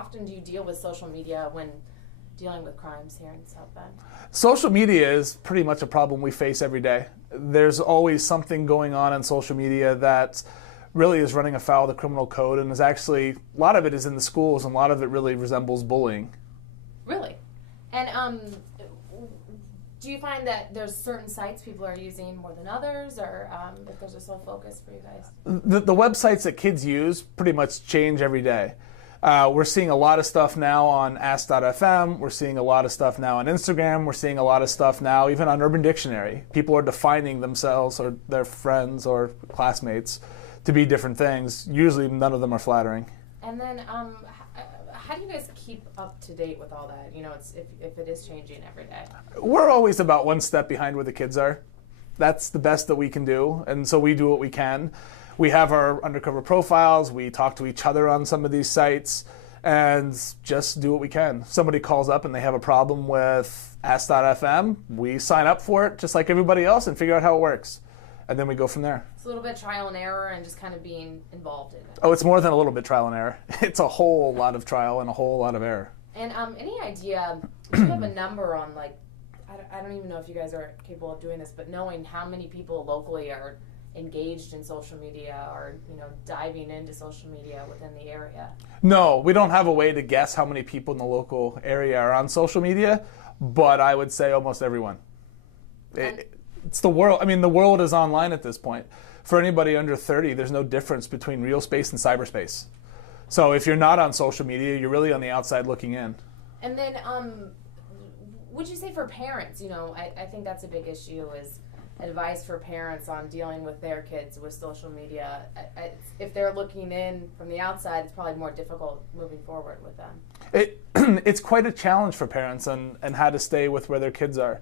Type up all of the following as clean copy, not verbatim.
often do you deal with social media when dealing with crimes here in South Bend? Social media is pretty much a problem we face every day. There's always something going on social media that really is running afoul of the criminal code, and is actually, a lot of it is in the schools, and a lot of it really resembles bullying. Really? And do you find that there's certain sites people are using more than others, or if there's a sole focus for you guys? The websites that kids use pretty much change every day. We're seeing a lot of stuff now on Ask.fm. We're seeing a lot of stuff now on Instagram. We're seeing a lot of stuff now even on Urban Dictionary. People are defining themselves or their friends or classmates to be different things. Usually none of them are flattering. And then how do you guys keep up to date with all that? You know, if it is changing every day. We're always about one step behind where the kids are. That's the best that we can do, and so we do what we can. We have our undercover profiles. We talk to each other on some of these sites and just do what we can. Somebody calls up and they have a problem with Ask.fm. We sign up for it just like everybody else and figure out how it works. And then we go from there. It's a little bit trial and error and just kind of being involved in it. Oh, it's more than a little bit trial and error. It's a whole lot of trial and a whole lot of error. And any idea, do you have a number on, like, I don't even know if you guys are capable of doing this, but knowing how many people locally are engaged in social media or, you know, diving into social media within the area? No, we don't have a way to guess how many people in the local area are on social media, but I would say almost everyone. It's the world. I mean, the world is online at this point. For anybody under 30, there's no difference between real space and cyberspace. So if you're not on social media, you're really on the outside looking in. And then, would you say for parents, you know, I think that's a big issue, is advice for parents on dealing with their kids with social media. If they're looking in from the outside, it's probably more difficult moving forward with them. It's quite a challenge for parents and how to stay with where their kids are.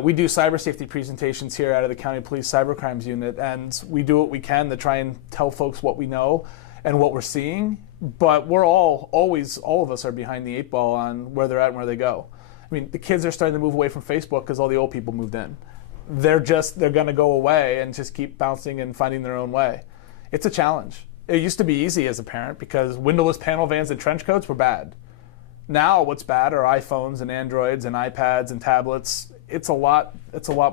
We do cyber safety presentations here out of the County Police Cybercrimes Unit, and we do what we can to try and tell folks what we know and what we're seeing, but we're all of us are behind the 8 ball on where they're at and where they go. I mean, the kids are starting to move away from Facebook because all the old people moved in. They're going to go away and just keep bouncing and finding their own way. It's a challenge. It used to be easy as a parent because windowless panel vans and trench coats were bad. Now what's bad are iPhones and Androids and iPads and tablets. It's a lot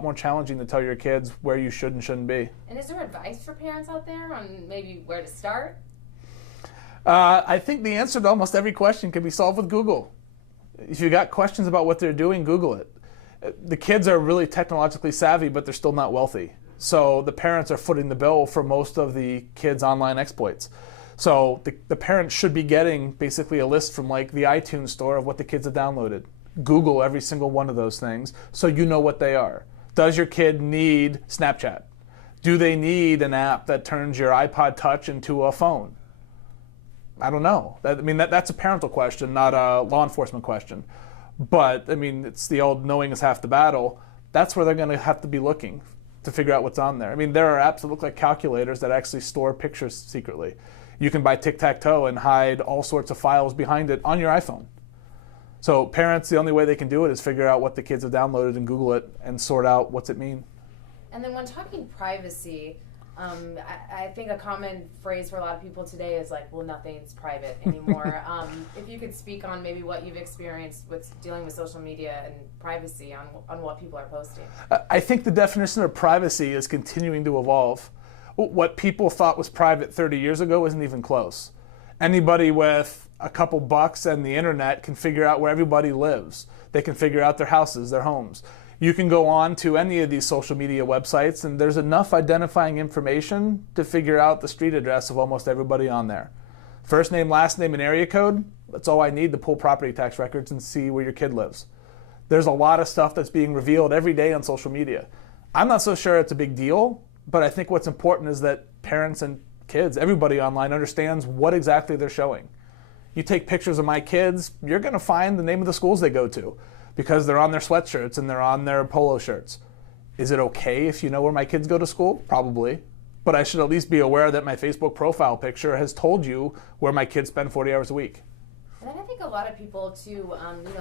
more challenging to tell your kids where you should and shouldn't be. And is there advice for parents out there on maybe where to start? I think the answer to almost every question can be solved with Google. If you got questions about what they're doing, Google it. The kids are really technologically savvy, but they're still not wealthy. So the parents are footing the bill for most of the kids' online exploits. So the parents should be getting basically a list from like the iTunes store of what the kids have downloaded. Google every single one of those things so you know what they are. Does your kid need Snapchat? Do they need an app that turns your iPod Touch into a phone? I don't know. That's a parental question, not a law enforcement question. But, I mean, it's the old knowing is half the battle. That's where they're going to have to be looking to figure out what's on there. I mean, there are apps that look like calculators that actually store pictures secretly. You can buy tic-tac-toe and hide all sorts of files behind it on your iPhone. So parents, the only way they can do it is figure out what the kids have downloaded and Google it and sort out what's it mean. And then when talking privacy, I think a common phrase for a lot of people today is like, well, nothing's private anymore. If you could speak on maybe what you've experienced with dealing with social media and privacy on what people are posting. I think the definition of privacy is continuing to evolve. What people thought was private 30 years ago isn't even close. Anybody with a couple bucks and the internet can figure out where everybody lives. They can figure out their houses, their homes. You can go on to any of these social media websites and there's enough identifying information to figure out the street address of almost everybody on there. First name, last name, and area code, that's all I need to pull property tax records and see where your kid lives. There's a lot of stuff that's being revealed every day on social media. I'm not so sure it's a big deal, but I think what's important is that parents and kids, everybody online understands what exactly they're showing. You take pictures of my kids, you're going to find the name of the schools they go to because they're on their sweatshirts and they're on their polo shirts. Is it okay if you know where my kids go to school? Probably. But I should at least be aware that my Facebook profile picture has told you where my kids spend 40 hours a week. And then I think a lot of people too,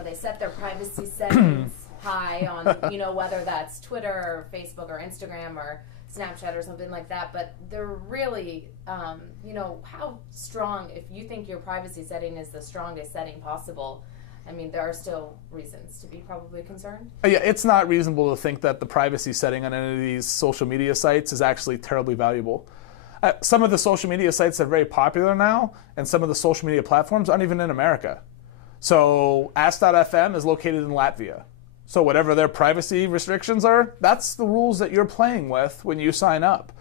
they set their privacy settings high on, whether that's Twitter or Facebook or Instagram or Snapchat or something like that, but they're really, how strong, if you think your privacy setting is the strongest setting possible, I mean, there are still reasons to be probably concerned. Yeah, it's not reasonable to think that the privacy setting on any of these social media sites is actually terribly valuable. Some of the social media sites that are very popular now, and some of the social media platforms aren't even in America. So Ask.fm is located in Latvia. So whatever their privacy restrictions are, that's the rules that you're playing with when you sign up.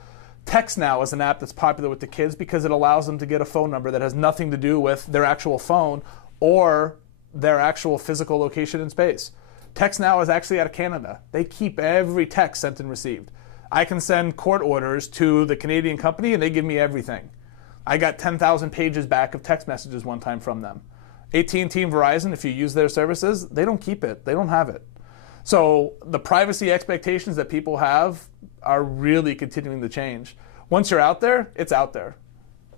TextNow is an app that's popular with the kids because it allows them to get a phone number that has nothing to do with their actual phone or their actual physical location in space. TextNow is actually out of Canada. They keep every text sent and received. I can send court orders to the Canadian company and they give me everything. I got 10,000 pages back of text messages one time from them. AT&T and Verizon, if you use their services, they don't keep it. They don't have it. So the privacy expectations that people have are really continuing to change. Once you're out there, it's out there.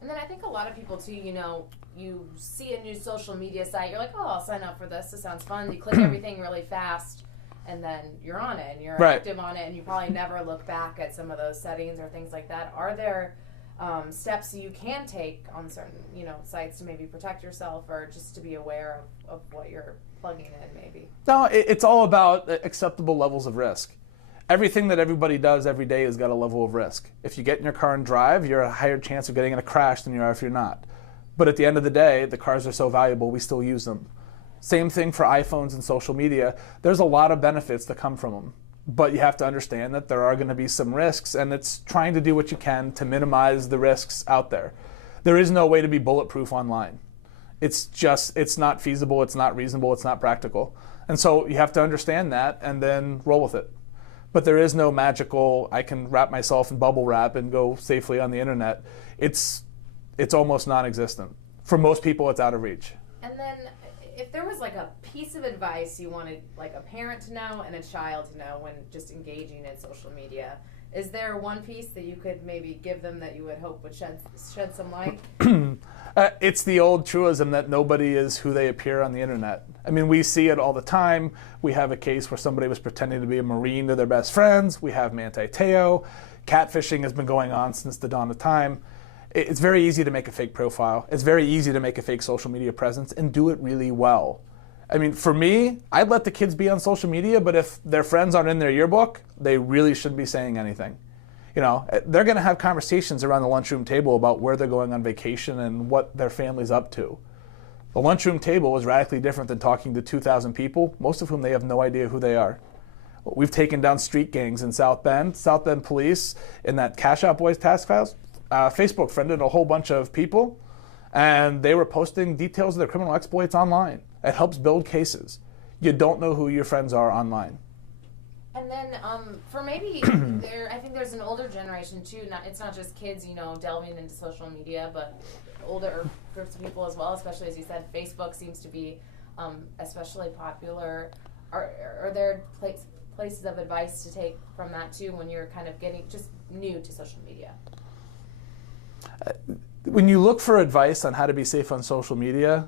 And then I think a lot of people too, you see a new social media site, you're like, oh, I'll sign up for this. This sounds fun. You click everything really fast, and then you're on it, and you're active on it, and you probably never look back at some of those settings or things like that. Are there steps you can take on certain, sites to maybe protect yourself or just to be aware of what you're plugging in maybe? No, it's all about acceptable levels of risk. Everything that everybody does every day has got a level of risk. If you get in your car and drive, you're a higher chance of getting in a crash than you are if you're not. But at the end of the day, the cars are so valuable, we still use them. Same thing for iPhones and social media. There's a lot of benefits that come from them. But you have to understand that there are going to be some risks, and it's trying to do what you can to minimize the risks out there. There is no way to be bulletproof online. It's not feasible, it's not reasonable, it's not practical. And so you have to understand that and then roll with it. But there is no magical, I can wrap myself in bubble wrap and go safely on the internet. It's almost non-existent. For most people, it's out of reach. And then if there was like a piece of advice you wanted like a parent to know and a child to know when just engaging in social media, is there one piece that you could maybe give them that you would hope would shed some light? It's the old truism that nobody is who they appear on the internet. I mean, we see it all the time. We have a case where somebody was pretending to be a Marine to their best friends. We have Manti Te'o. Catfishing has been going on since the dawn of time. It's very easy to make a fake profile. It's very easy to make a fake social media presence and do it really well. I mean, for me, I'd let the kids be on social media, but if their friends aren't in their yearbook, they really shouldn't be saying anything. They're going to have conversations around the lunchroom table about where they're going on vacation and what their family's up to. The lunchroom table is radically different than talking to 2,000 people, most of whom they have no idea who they are. We've taken down street gangs in South Bend. South Bend police, in that Cash Out Boys task force, Facebook friended a whole bunch of people, and they were posting details of their criminal exploits online. It helps build cases. You don't know who your friends are online. And then for maybe I think there's an older generation too. It's not just kids, delving into social media, but older groups of people as well. Especially as you said, Facebook seems to be especially popular. Are there places of advice to take from that too when you're kind of getting just new to social media? When you look for advice on how to be safe on social media,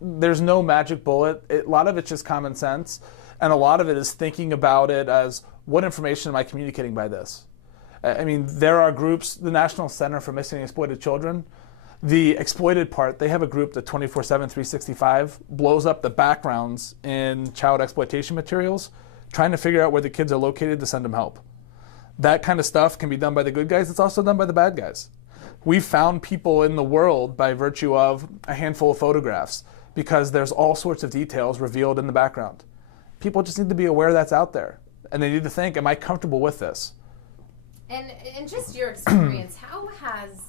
there's no magic bullet. A lot of it's just common sense, and a lot of it is thinking about it as, what information am I communicating by this? I mean, there are groups, the National Center for Missing and Exploited Children, the exploited part, they have a group that 24/7, 365 blows up the backgrounds in child exploitation materials, trying to figure out where the kids are located to send them help. That kind of stuff can be done by the good guys. It's also done by the bad guys. We've found people in the world by virtue of a handful of photographs because there's all sorts of details revealed in the background. People just need to be aware that's out there. And they need to think, am I comfortable with this? And in just your experience, how has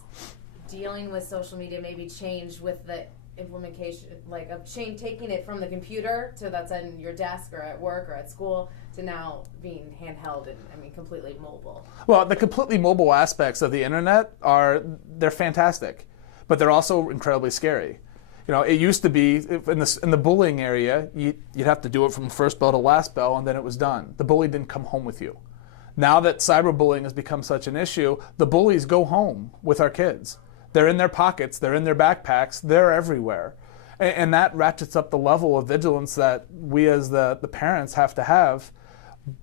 dealing with social media maybe changed with the implementation, like of taking it from the computer to that's on your desk or at work or at school to now being handheld and completely mobile? Well, the completely mobile aspects of the internet they're fantastic, but they're also incredibly scary. It used to be in the bullying area, you'd have to do it from first bell to last bell, and then it was done. The bully didn't come home with you. Now that cyberbullying has become such an issue, the bullies go home with our kids. They're in their pockets, they're in their backpacks, they're everywhere. And that ratchets up the level of vigilance that we as the parents have to have.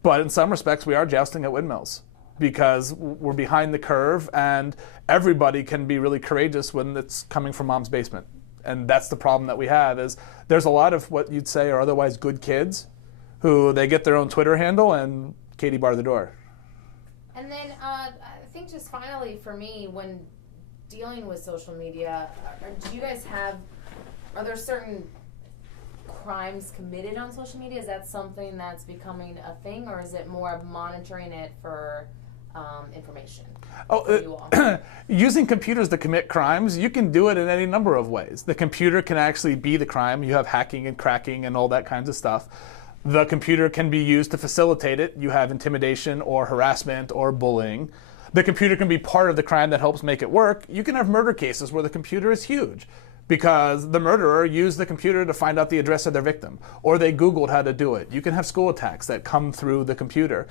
But in some respects, we are jousting at windmills. because we're behind the curve, and everybody can be really courageous when it's coming from mom's basement. And that's the problem that we have, is there's a lot of what you'd say are otherwise good kids who they get their own Twitter handle and Katie bar the door. And then I think just finally for me, when dealing with social media, do you guys are there certain crimes committed on social media? Is that something that's becoming a thing, or is it more of monitoring it for information? Using computers to commit crimes, you can do it in any number of ways. The computer can actually be the crime. You have hacking and cracking and all that kinds of stuff. The computer can be used to facilitate it. You have intimidation or harassment or bullying. The computer can be part of the crime that helps make it work. You can have murder cases where the computer is huge because the murderer used the computer to find out the address of their victim, or they Googled how to do it. You can have school attacks that come through the computer.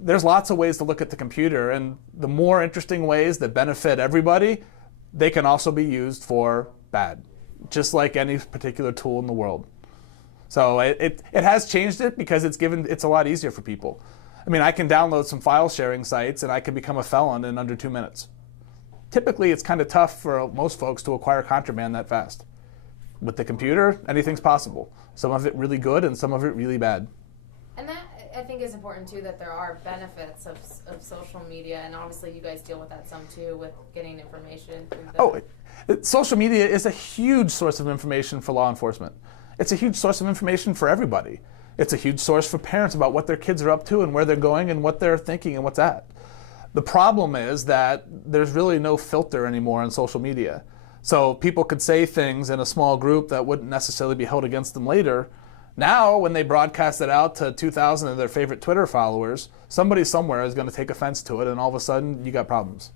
There's lots of ways to look at the computer, and the more interesting ways that benefit everybody, they can also be used for bad, just like any particular tool in the world. So it has changed it because it's a lot easier for people. I mean, I can download some file sharing sites and I can become a felon in under 2 minutes. Typically, it's kind of tough for most folks to acquire contraband that fast. With the computer, anything's possible. Some of it really good and some of it really bad. And that, I think, is important too, that there are benefits of social media, and obviously you guys deal with that some too, with getting information through social media is a huge source of information for law enforcement. It's a huge source of information for everybody. It's a huge source for parents about what their kids are up to and where they're going and what they're thinking and what's at. The problem is that there's really no filter anymore on social media. So people could say things in a small group that wouldn't necessarily be held against them later. Now, when they broadcast it out to 2,000 of their favorite Twitter followers, somebody somewhere is going to take offense to it, and all of a sudden you got problems.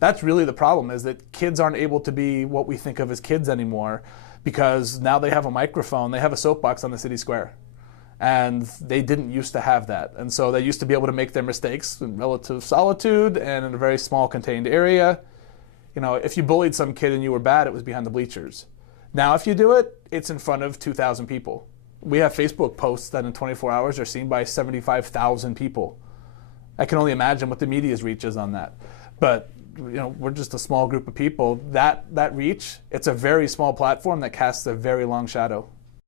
That's really the problem, is that kids aren't able to be what we think of as kids anymore, because now they have a microphone, they have a soapbox on the city square. And they didn't used to have that. And so they used to be able to make their mistakes in relative solitude and in a very small contained area. You know, if you bullied some kid and you were bad, it was behind the bleachers. Now if you do it, it's in front of 2,000 people. We have Facebook posts that in 24 hours are seen by 75,000 people. I can only imagine what the media's reach is on that. But you know, we're just a small group of people. That reach, it's a very small platform that casts a very long shadow.